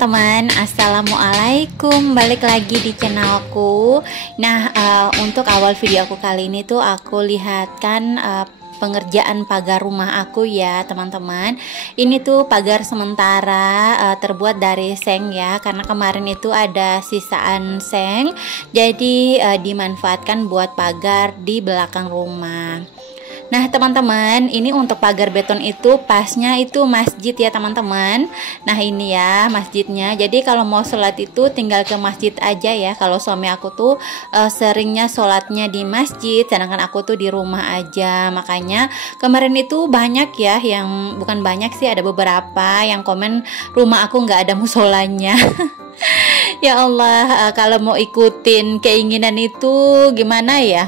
teman-teman, assalamualaikum, balik lagi di channelku. Nah, untuk awal video aku kali ini tuh aku lihatkan pengerjaan pagar rumah aku ya teman-teman. Ini tuh pagar sementara terbuat dari seng ya, karena kemarin itu ada sisaan seng, jadi dimanfaatkan buat pagar di belakang rumah. Nah teman-teman, ini untuk pagar beton itu pasnya itu masjid ya teman-teman. Nah ini ya masjidnya. Jadi kalau mau sholat itu tinggal ke masjid aja ya. Kalau suami aku tuh seringnya sholatnya di masjid, sedangkan aku tuh di rumah aja. Makanya kemarin itu banyak ya, yang bukan banyak sih, ada beberapa yang komen rumah aku nggak ada musolanya. Ya Allah, kalau mau ikutin keinginan itu gimana ya?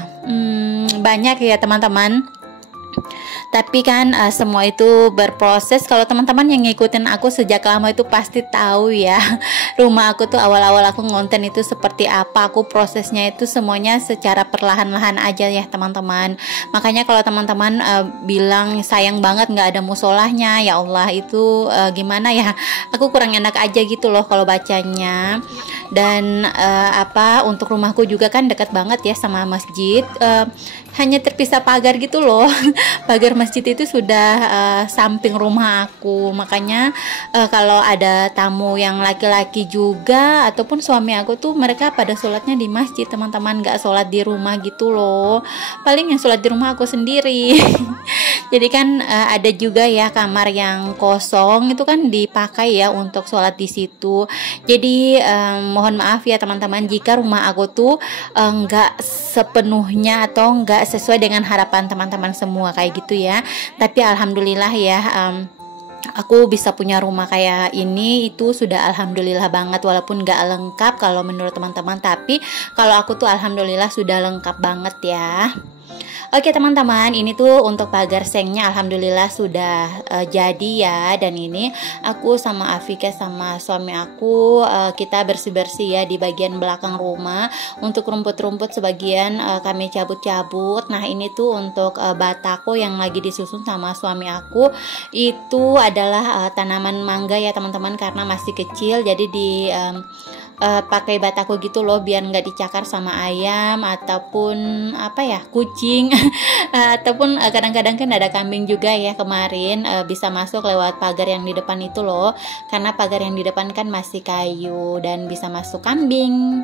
Banyak ya teman-teman. Tapi kan semua itu berproses. Kalau teman-teman yang ngikutin aku sejak lama itu pasti tahu ya, rumah aku tuh awal-awal aku ngonten itu seperti apa. Aku prosesnya itu semuanya secara perlahan-lahan aja ya teman-teman. Makanya kalau teman-teman bilang sayang banget nggak ada musolahnya, ya Allah itu gimana ya, aku kurang enak aja gitu loh kalau bacanya. Dan untuk rumahku juga kan dekat banget ya sama masjid, hanya terpisah pagar gitu loh. Pagar masjid itu sudah samping rumah aku. Makanya kalau ada tamu yang laki-laki juga ataupun suami aku tuh, mereka pada sholatnya di masjid teman-teman, nggak sholat di rumah gitu loh. Paling yang sholat di rumah aku sendiri. Jadi kan ada juga ya kamar yang kosong, itu kan dipakai ya untuk sholat di situ. Jadi mohon maaf ya teman-teman jika rumah aku tuh nggak sepenuhnya atau nggak sesuai dengan harapan teman-teman semua kayak gitu ya. Tapi alhamdulillah ya, aku bisa punya rumah kayak ini itu sudah alhamdulillah banget, walaupun nggak lengkap kalau menurut teman-teman, tapi kalau aku tuh alhamdulillah sudah lengkap banget ya. Oke teman-teman, ini tuh untuk pagar sengnya alhamdulillah sudah jadi ya. Dan ini aku sama Afika sama suami aku kita bersih-bersih ya di bagian belakang rumah. Untuk rumput-rumput sebagian kami cabut-cabut. Nah ini tuh untuk batako yang lagi disusun sama suami aku, itu adalah tanaman mangga ya teman-teman, karena masih kecil jadi di pakai batako gitu loh, biar nggak dicakar sama ayam ataupun kucing. Ataupun kadang-kadang kan ada kambing juga ya, kemarin bisa masuk lewat pagar yang di depan itu loh, karena pagar yang di depan kan masih kayu dan bisa masuk kambing.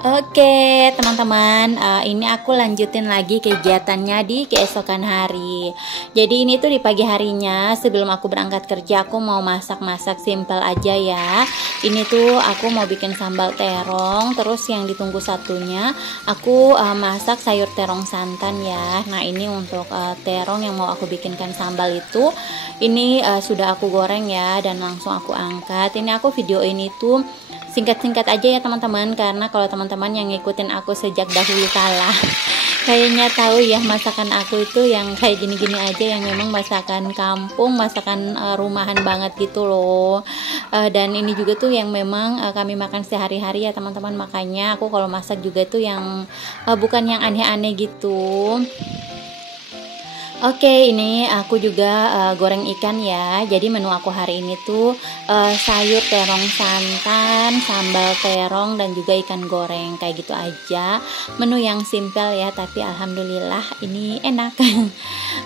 Oke teman-teman, ini aku lanjutin lagi kegiatannya di keesokan hari. Jadi ini tuh di pagi harinya sebelum aku berangkat kerja, aku mau masak-masak simple aja ya. Ini tuh aku mau bikin sambal terong, terus yang ditunggu satunya aku masak sayur terong santan ya. Nah ini untuk terong yang mau aku bikinkan sambal itu, ini sudah aku goreng ya dan langsung aku angkat. Ini aku video ini tuh singkat-singkat aja ya teman-teman, karena kalau teman-teman yang ngikutin aku sejak dahulu kala kayaknya tahu ya, masakan aku itu yang kayak gini-gini aja, yang memang masakan kampung, masakan rumahan banget gitu loh. Dan ini juga tuh yang memang kami makan sehari-hari ya teman-teman. Makanya aku kalau masak juga tuh yang bukan yang aneh-aneh gitu. Oke, ini aku juga goreng ikan ya. Jadi menu aku hari ini tuh sayur terong santan, sambal terong, dan juga ikan goreng. Kayak gitu aja. Menu yang simple ya, tapi alhamdulillah ini enak.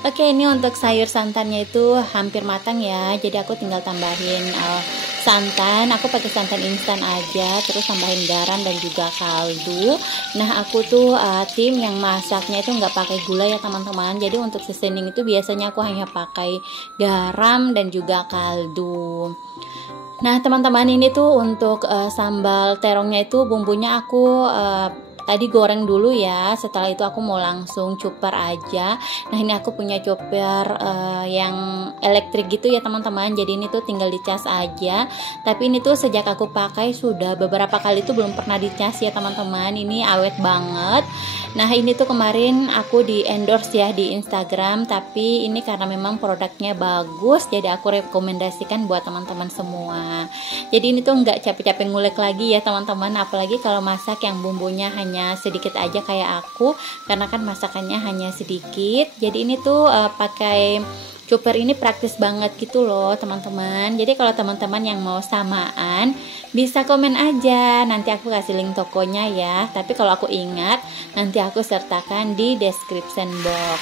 Oke, ini untuk sayur santannya itu hampir matang ya. Jadi aku tinggal tambahin santan. Aku pakai santan instan aja, terus tambahin garam dan juga kaldu. Nah aku tuh tim yang masaknya itu nggak pakai gula ya teman-teman. Jadi untuk seasoning itu biasanya aku hanya pakai garam dan juga kaldu. Nah teman-teman, ini tuh untuk sambal terongnya itu bumbunya aku tadi goreng dulu ya. Setelah itu aku mau langsung cuper aja. Nah ini aku punya chopper yang elektrik gitu ya teman-teman. Jadi ini tuh tinggal dicas aja. Tapi ini tuh sejak aku pakai sudah beberapa kali tuh belum pernah dicas ya teman-teman. Ini awet banget. Nah ini tuh kemarin aku di endorse ya di Instagram. Tapi ini karena memang produknya bagus, jadi aku rekomendasikan buat teman-teman semua. Jadi ini tuh nggak capek-capek ngulek lagi ya teman-teman. Apalagi kalau masak yang bumbunya hanya sedikit aja kayak aku, karena kan masakannya hanya sedikit. Jadi ini tuh pakai Chopper ini praktis banget gitu loh teman-teman. Jadi kalau teman-teman yang mau samaan bisa komen aja, nanti aku kasih link tokonya ya. Tapi kalau aku ingat nanti aku sertakan di description box.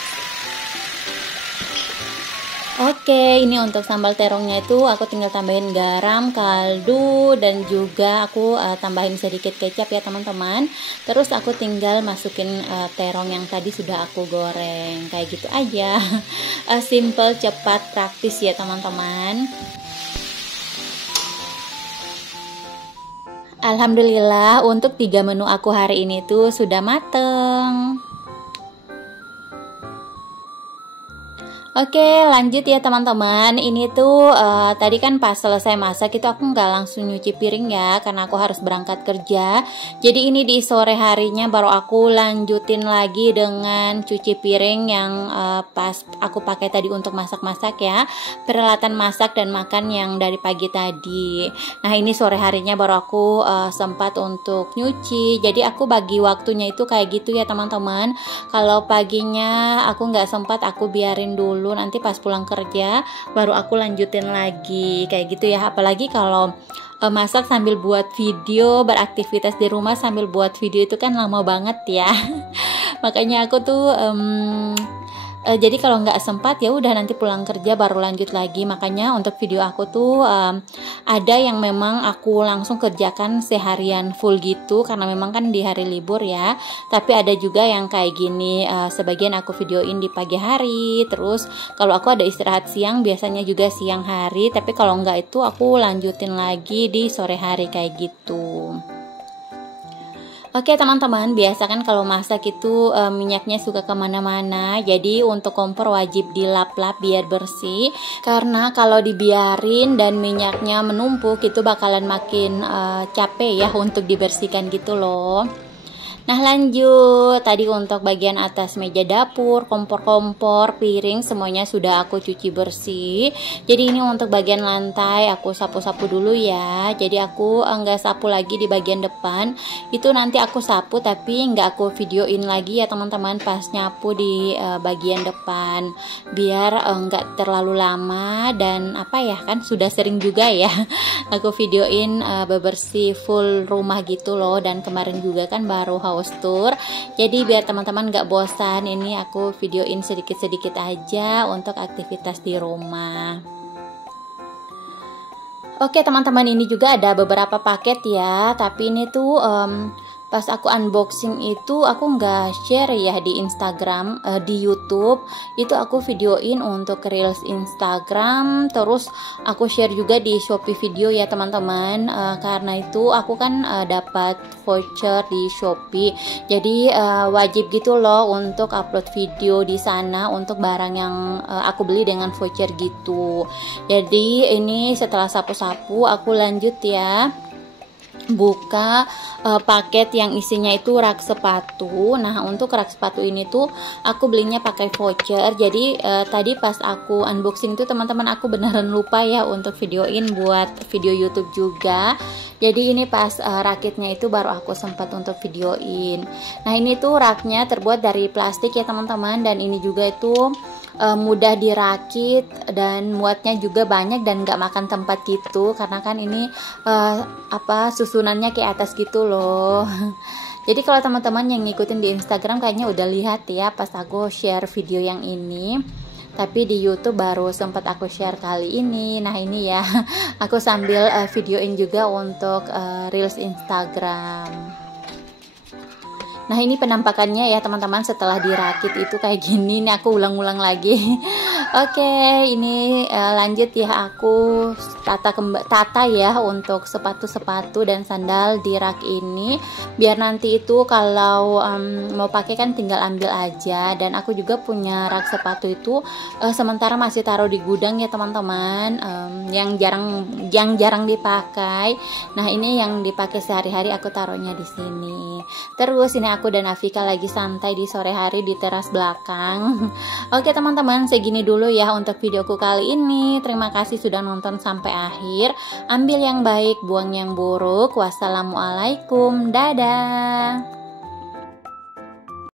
Oke, ini untuk sambal terongnya itu aku tinggal tambahin garam, kaldu, dan juga aku tambahin sedikit kecap ya teman-teman. Terus aku tinggal masukin terong yang tadi sudah aku goreng. Kayak gitu aja. Simple, cepat, praktis ya teman-teman. Alhamdulillah untuk 3 menu aku hari ini tuh sudah mateng. Oke, lanjut ya teman-teman. Ini tuh tadi kan pas selesai masak itu aku nggak langsung nyuci piring ya, karena aku harus berangkat kerja. Jadi ini di sore harinya baru aku lanjutin lagi dengan cuci piring yang pas aku pakai tadi untuk masak-masak ya, peralatan masak dan makan yang dari pagi tadi. Nah ini sore harinya baru aku sempat untuk nyuci. Jadi aku bagi waktunya itu kayak gitu ya teman-teman. Kalau paginya aku nggak sempat, aku biarin dulu, nanti pas pulang kerja baru aku lanjutin lagi kayak gitu ya. Apalagi kalau masak sambil buat video, beraktivitas di rumah sambil buat video itu kan lama banget ya. Makanya aku tuh jadi kalau nggak sempat ya udah nanti pulang kerja baru lanjut lagi. Makanya untuk video aku tuh ada yang memang aku langsung kerjakan seharian full gitu karena memang kan di hari libur ya. Tapi ada juga yang kayak gini, sebagian aku videoin di pagi hari. Terus kalau aku ada istirahat siang biasanya juga siang hari. Tapi kalau nggak itu aku lanjutin lagi di sore hari kayak gitu. Oke teman-teman, biasa kan kalau masak itu minyaknya suka kemana-mana. Jadi untuk kompor wajib dilap-lap biar bersih. Karena kalau dibiarin dan minyaknya menumpuk itu bakalan makin capek ya untuk dibersihkan gitu loh. Nah lanjut, tadi untuk bagian atas meja dapur, kompor-kompor, piring semuanya sudah aku cuci bersih. Jadi ini untuk bagian lantai aku sapu-sapu dulu ya. Jadi aku enggak sapu lagi di bagian depan. Itu nanti aku sapu tapi enggak aku videoin lagi ya teman-teman pas nyapu di bagian depan. Biar enggak terlalu lama dan apa ya, kan sudah sering juga ya aku videoin bebersih full rumah gitu loh. Dan kemarin juga kan baru house tour, jadi biar teman-teman gak bosan ini aku videoin sedikit-sedikit aja untuk aktivitas di rumah. Oke teman-teman, ini juga ada beberapa paket ya, tapi ini tuh pas aku unboxing itu aku nggak share ya di Instagram, di YouTube itu aku videoin untuk reels Instagram, terus aku share juga di Shopee video ya teman-teman. Karena itu aku kan dapat voucher di Shopee, jadi wajib gitu loh untuk upload video di sana untuk barang yang aku beli dengan voucher gitu. Jadi ini setelah sapu-sapu aku lanjut ya buka paket yang isinya itu rak sepatu. Nah untuk rak sepatu ini tuh aku belinya pakai voucher. Jadi tadi pas aku unboxing tuh teman-teman aku beneran lupa ya untuk videoin buat video YouTube juga. Jadi ini pas rakitnya itu baru aku sempat untuk videoin. Nah ini tuh raknya terbuat dari plastik ya teman-teman, dan ini juga itu mudah dirakit dan muatnya juga banyak dan gak makan tempat gitu, karena kan ini susunannya kayak atas gitu loh. Jadi kalau teman-teman yang ngikutin di Instagram kayaknya udah lihat ya pas aku share video yang ini, tapi di YouTube baru sempat aku share kali ini. Nah ini ya aku sambil videoin juga untuk reels Instagram. Nah ini penampakannya ya teman-teman setelah dirakit itu kayak gini. Ini aku ulang-ulang lagi. Oke, ini lanjut ya, aku tata ya untuk sepatu-sepatu dan sandal di rak ini, biar nanti itu kalau mau pakai kan tinggal ambil aja. Dan aku juga punya rak sepatu itu sementara masih taruh di gudang ya teman-teman, yang jarang dipakai. Nah ini yang dipakai sehari-hari aku taruhnya di sini. Terus ini aku dan Afika lagi santai di sore hari di teras belakang. Oke teman-teman, segini dulu ya untuk videoku kali ini. Terima kasih sudah nonton sampai akhir. Ambil yang baik, buang yang buruk. Wassalamualaikum, dadah.